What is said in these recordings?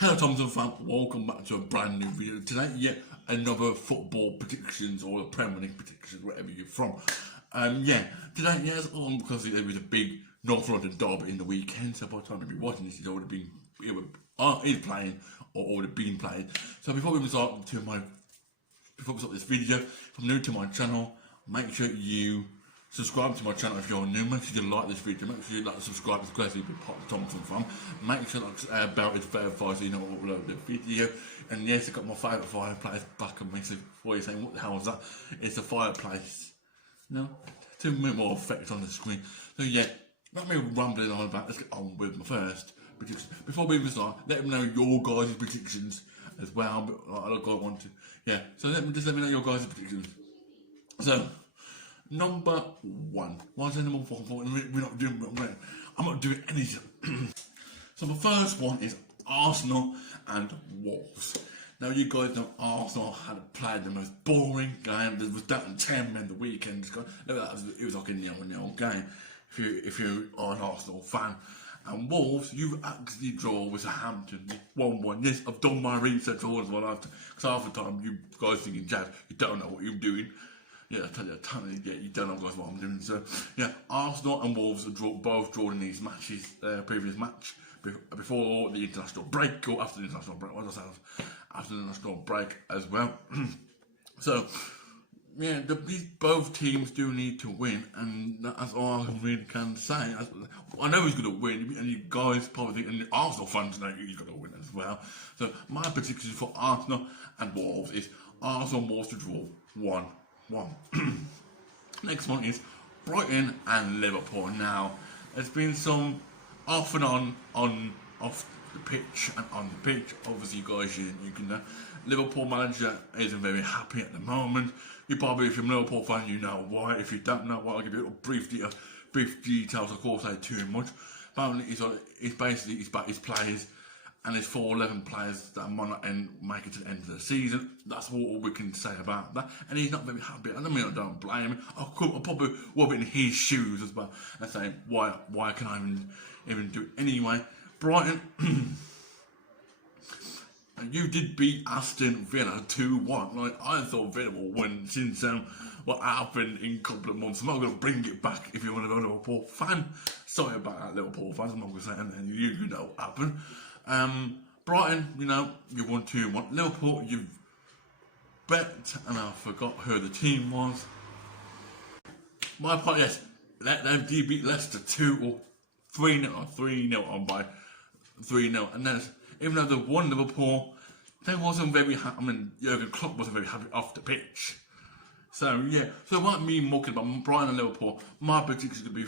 Hello Thompson Fam, welcome back to a brand new video. Today, yet another football predictions or the Premier League predictions, wherever you're from. Today, yes, because there was a big North London derby in the weekend, so by the time you'll be watching this, it's already been is playing or already been played. So before we start this video, if you're new to my channel, make sure you subscribe to my channel if you're new. Make sure you like this video. Make sure you subscribe to Gracie be part of the Thompson Fam. Make sure that bell is verified so you know when I upload the video. And yes, I got my favourite fireplace back on me. So before you're saying what the hell is that? It's a fireplace. No, too more effect on the screen. So yeah, not me rambling on about. Let's get on with my first prediction. Before we even start, let me know your guys' predictions as well. But I want to. Yeah. So let me know your guys' predictions. So. Number one. Why is there number four? We're not doing. I'm not doing anything. So the first one is Arsenal and Wolves. Now you guys know Arsenal had played the most boring game. There was that and 10 men the weekend. It was like a 0-0 game. If you are an Arsenal fan. And Wolves, you actually draw with Southampton 1-1. Yes, I've done my research all as well. Because half the time you guys thinking, Jazz, you don't know what you're doing. Yeah, I tell you, you don't know guys what I'm doing. So, yeah, Arsenal and Wolves are both drawn in these matches, previous match, before the international break, or after the international break, after the international break as well. So, yeah, these both teams do need to win, and that's all I really can say. I know he's going to win, and you guys probably think, and the Arsenal fans know he's going to win as well. So, my prediction for Arsenal and Wolves is Arsenal and Wolves to draw 1-1. Next one is Brighton and Liverpool. Now, there's been some off and off the pitch and on the pitch. Obviously, you guys, you can know Liverpool manager isn't very happy at the moment. You probably, if you're a Liverpool fan, you know why. If you don't know why, I'll give you a brief details. Of course, I say too much. Apparently, it's basically about his players. And there's 4-11 players that might not make it to the end of the season. That's all we can say about that. And he's not very happy. I mean, I don't blame him. I probably would be in his shoes as well and saying, why can I even do it anyway? Brighton, you did beat Aston Villa 2-1. Like, I thought Villa will win since what happened in a couple of months. I'm not going to bring it back if you want to go to a Liverpool fan. Sorry about that, Liverpool fans. I'm not going to say anything. You know what happened. Brighton, you won 2-1. Liverpool, you've bet, and I forgot who the team was. My part, yes, they beat Leicester 2-3-0 on by 3-0. And then, even though they won Liverpool, they wasn't very happy. I mean, Jurgen Klopp wasn't very happy off the pitch. So yeah, so what me mucking about Brighton and Liverpool, my prediction is going to be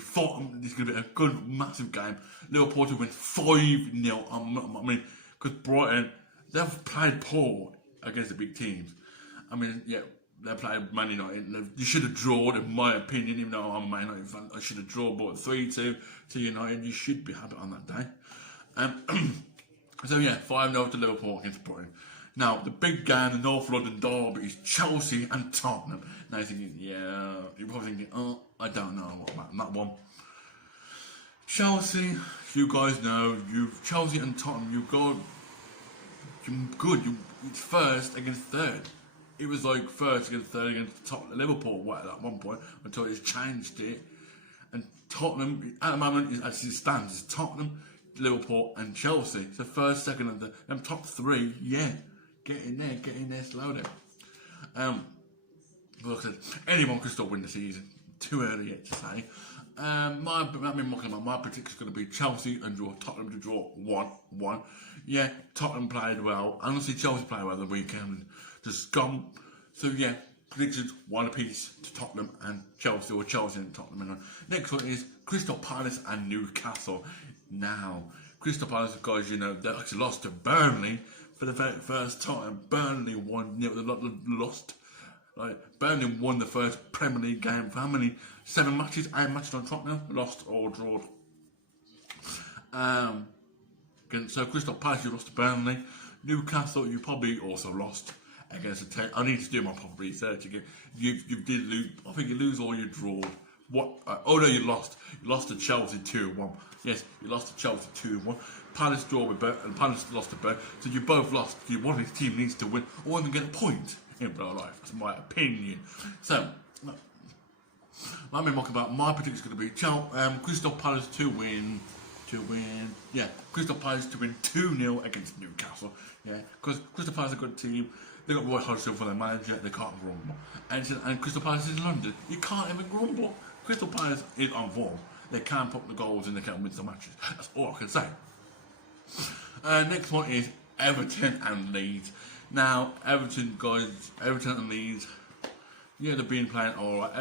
it's going to be a good, massive game. Liverpool to win 5-0. I mean, because Brighton, they've played poor against the big teams. I mean, yeah, they played Man United. You should have drawn, in my opinion, even though I'm a Man United fan. I should have drawn, but 3-2 to United. You should be happy on that day. So yeah, 5-0 to Liverpool against Brighton. Now, the big game, the North London derby, is Chelsea and Tottenham. Now you're thinking, yeah, you're probably thinking, oh, I don't know what about that one. Chelsea, you guys know, Chelsea and Tottenham, you're good. It's first against third. It was like first against third against Tottenham, Liverpool at one point until it's changed it. And Tottenham, at the moment, as it stands, is Tottenham, Liverpool, and Chelsea. So first, second, and them top three, yeah. Get in there, slow down. Like I said, anyone can still win the season. Too early yet to say. My prediction is going to be Chelsea and draw Tottenham to draw 1-1. Yeah, Tottenham played well. Honestly, Chelsea played well the weekend. Just gone. So yeah, predictions 1 apiece to Tottenham and Chelsea, or Chelsea and Tottenham. Next one is Crystal Palace and Newcastle. Now, Crystal Palace, guys, they actually lost to Burnley. For the very first time, Burnley won. They lost. Burnley won the first Premier League game for how many? 7 matches, 8 matches on Tottenham, lost or drawn. So Crystal Palace, you lost to Burnley. Newcastle, you probably also lost against I need to do my proper research again. You did lose. I think you lose or you draw What? Oh no, you lost. You lost to Chelsea 2-1. Yes, you lost to Chelsea 2-1. Palace draw with Burnley, and Palace lost to Burnley. So you both lost. One of these teams needs to win or even get a point in real life. That's my opinion. So, let me talk about my prediction is going to be Crystal Palace to win. Yeah, Crystal Palace to win 2-0 against Newcastle. Yeah, because Crystal Palace is a good team. They got Roy Hodgson for their manager. They can't grumble. And Crystal Palace is in London. You can't even grumble. Crystal Palace is on form. They can put the goals and they can win some matches. That's all I can say. Next one is Everton and Leeds. Now, Everton and Leeds, yeah, they've been playing alright.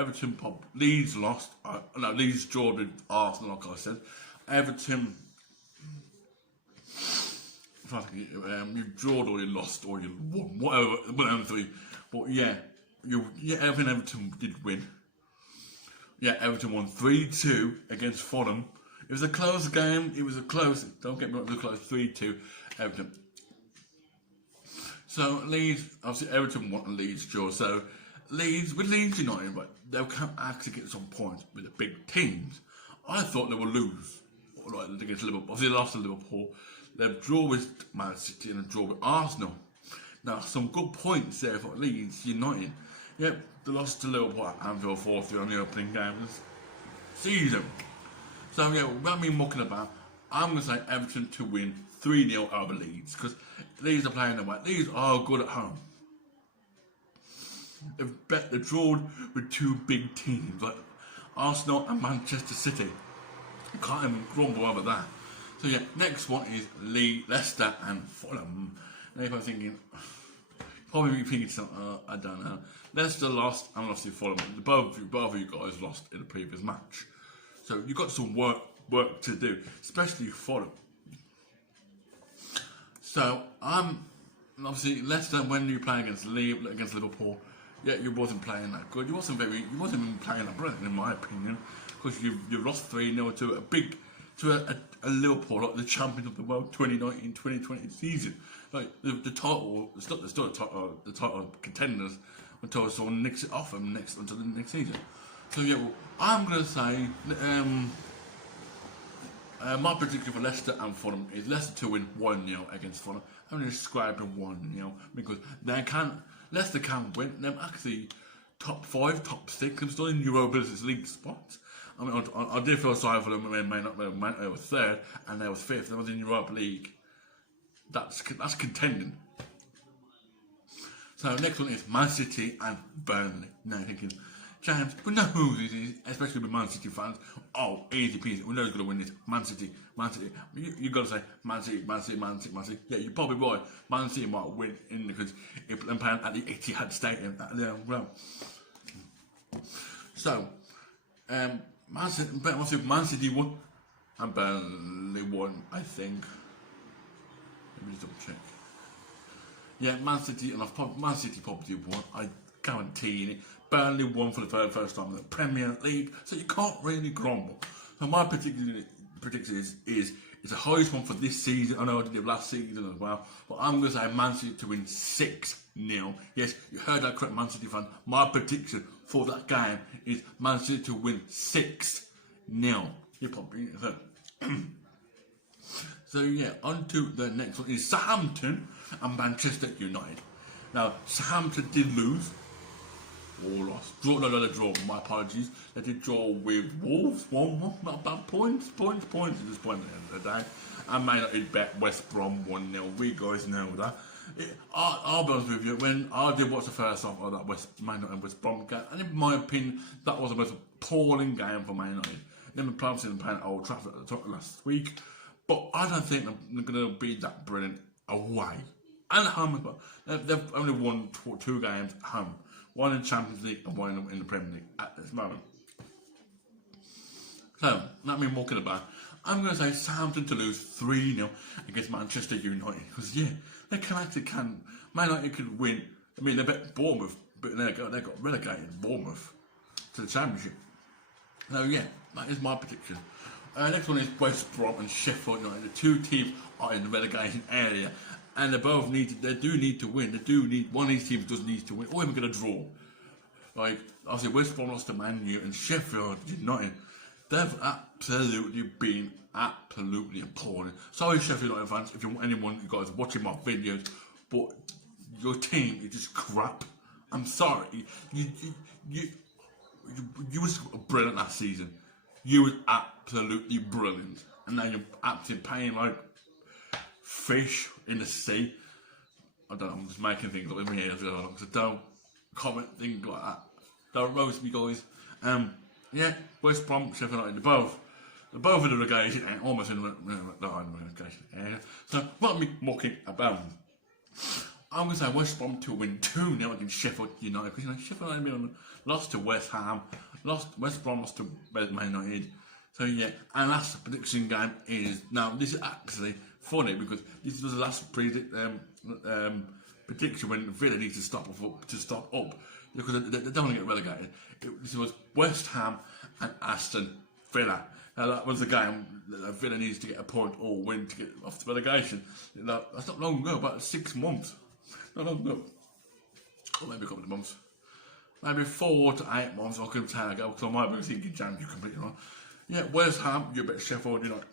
Leeds lost. Leeds drew with Arsenal, like I said. Everton, you drawed or you lost or you won, whatever three. But yeah, Everton did win. Yeah, Everton won 3-2 against Fulham. It was a close game. Don't get me wrong, it was a close 3-2 Everton. So Leeds, obviously Everton won and Leeds draw. So Leeds United, but they can't actually get some points with the big teams. I thought they would lose. Like against Liverpool. Obviously they lost to Liverpool. They've draw with Man City and a draw with Arsenal. Now some good points there for Leeds United. Yep, they lost to Liverpool at Anfield 4-3 on the opening game of the season. So yeah, without me mucking about, I'm going to say Everton to win 3-0 over Leeds, because Leeds are playing away. Leeds are good at home. They've drawn with two big teams like Arsenal and Manchester City. You can't even grumble over that. So yeah, next one is Leicester and Fulham. Now if I'm thinking, probably thinking something, I don't know. Leicester lost and lost to Fulham. Both of you guys lost in the previous match. So you've got some work to do, especially Fulham. So obviously Leicester, when you play against Liverpool, yeah, you wasn't playing that good. You wasn't even playing that brilliant in my opinion, because you lost 3-0 to a Liverpool, like the champions of the world 2019-2020 season. Like the title contenders until someone nicks it off them until the next season. So yeah, well, I'm gonna say my prediction for Leicester and Fulham is Leicester to win 1-0 against Fulham. I'm going to describe them 1-0 because Leicester can win. They're actually top 5, top 6. I'm still in Europa League spots. I mean, I did feel sorry for them when they were 3rd and they was 5th. They was in Europa League. That's contending. So next one is Man City and Burnley. Now you're thinking, James, we know who this is, especially with Man City fans. Oh, easy peasy. We know who's going to win this. Man City. You got to say Man City. Yeah, you're probably right. Man City might win because they're playing at the Etihad Stadium. So, Man City won and Burnley won, I think. Let me just double check. Yeah, Man City probably won. I guarantee it. Burnley won for the first time in the Premier League, so you can't really grumble. So my prediction is it's the highest one for this season. I know I did it last season as well, but I'm going to say Man City to win 6-0. Yes, you heard that correct, Man City fan. My prediction for that game is Man City to win 6-0. You probably so. So yeah, on to the next one is Southampton and Manchester United. Now Southampton did lose. Or lost. Draw. My apologies. They did draw with Wolves. 1-1. Not bad points. Points at this point of the day. I may not have bet West Brom 1-0. We guys know that. I'll be honest with you. When I did watch the first half of that West Brom game, and in my opinion, that was the most appalling game for Man United. Then we played at Old Trafford last week, but I don't think they're going to be that brilliant away. And at home as well. They've only won 2 games at home. One in the Champions League and one in the Premier League at this moment. So, not me walking about. I'm going to say Southampton to lose 3-0 against Manchester United. Because, yeah, they can. Man United could win. I mean, they bet Bournemouth, but they got relegated, Bournemouth, to the Championship. So, yeah, that is my prediction. Next one is West Brom and Sheffield United. The 2 teams are in the relegation area. And they both they do need to win. One of these teams does need to win, or even get a draw. Like, obviously, West Brom lost to Man U and Sheffield United. They've absolutely been absolutely appalling. Sorry, Sheffield United fans, if you want anyone, you guys are watching my videos, but your team is just crap. I'm sorry. You was brilliant last season. You was absolutely brilliant, and now you're absolutely paying like fish in the sea. I don't know. I'm just making things up in my ears, so don't comment things like that. Don't roast me, guys. Yeah, West Brom, Sheffield United, they're both in the relegation, and almost in the relegation area. So, what me mucking about? I'm going to say West Brom to win 2-0 against Sheffield United, because Sheffield United lost to West Ham, West Brom lost to Man United. So yeah, and last prediction game is, now this is actually funny because this was the last prediction when Villa needs to stop up because they don't want to get relegated. This was West Ham and Aston Villa. Now that was the game that Villa needs to get a point or win to get off the relegation. That's not long ago, about 6 months. Not long ago. Or maybe a couple of months. Maybe 4 to 8 months I can tell ago, because I might be thinking January completely wrong. Yeah, West Ham, you bet Sheffield United.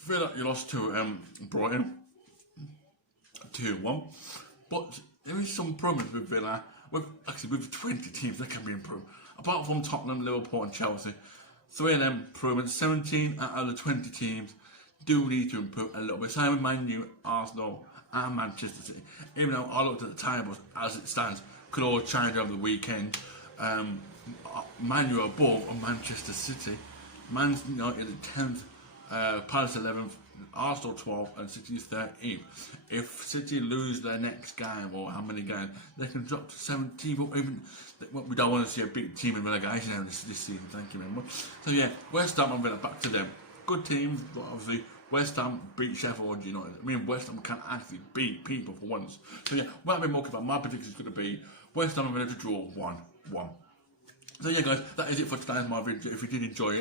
Villa, you lost to Brighton 2-1. But there is some problems with Villa. With 20 teams, that can be improved. Apart from Tottenham, Liverpool and Chelsea, 3 of them improvements. 17 out of the 20 teams do need to improve a little bit. Same with Man U, Arsenal and Manchester City. Even though I looked at the tables as it stands, could all change over the weekend. Man U are above on Manchester City. Man United 10th, Palace 11th, Arsenal 12th, and City 13th. If City lose their next game, or how many games, they can drop to 17th. Or even we don't want to see a big team in relegation this season. Thank you very much. So yeah, West Ham and Villa, back to them. Good teams, but obviously West Ham beat Sheffield United. I mean, West Ham can actually beat people for once. So yeah, what I've been talking about, my prediction is going to be West Ham and Villa to draw 1-1. So yeah guys, that is it for today's my video. If you did enjoy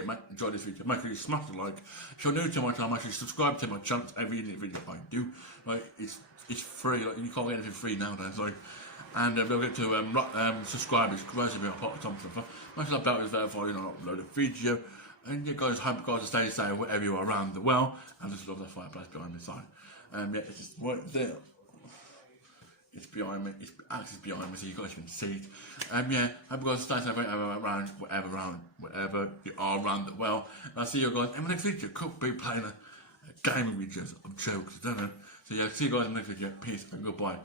this video, make sure you smash the like. If you're new to my channel, make sure you subscribe to my channel. Every video I do, right? It's free. Like, you can't get anything free nowadays. Like, and don't forget to subscribe. It's great to be a part of Thompson Fam. Make sure that bell is there for you know upload a video. And yeah guys, hope you guys stay safe wherever you are around the world. And just love that fireplace behind me. Sorry. Yeah, it's just right there. It's behind me. It's actually behind me, so you guys can see it. Yeah, hope you guys stay safe wherever you are around the world. And I'll see you guys in the next video. Could be playing a gaming videos of jokes. I don't know. So yeah, see you guys in the next video. Peace and goodbye.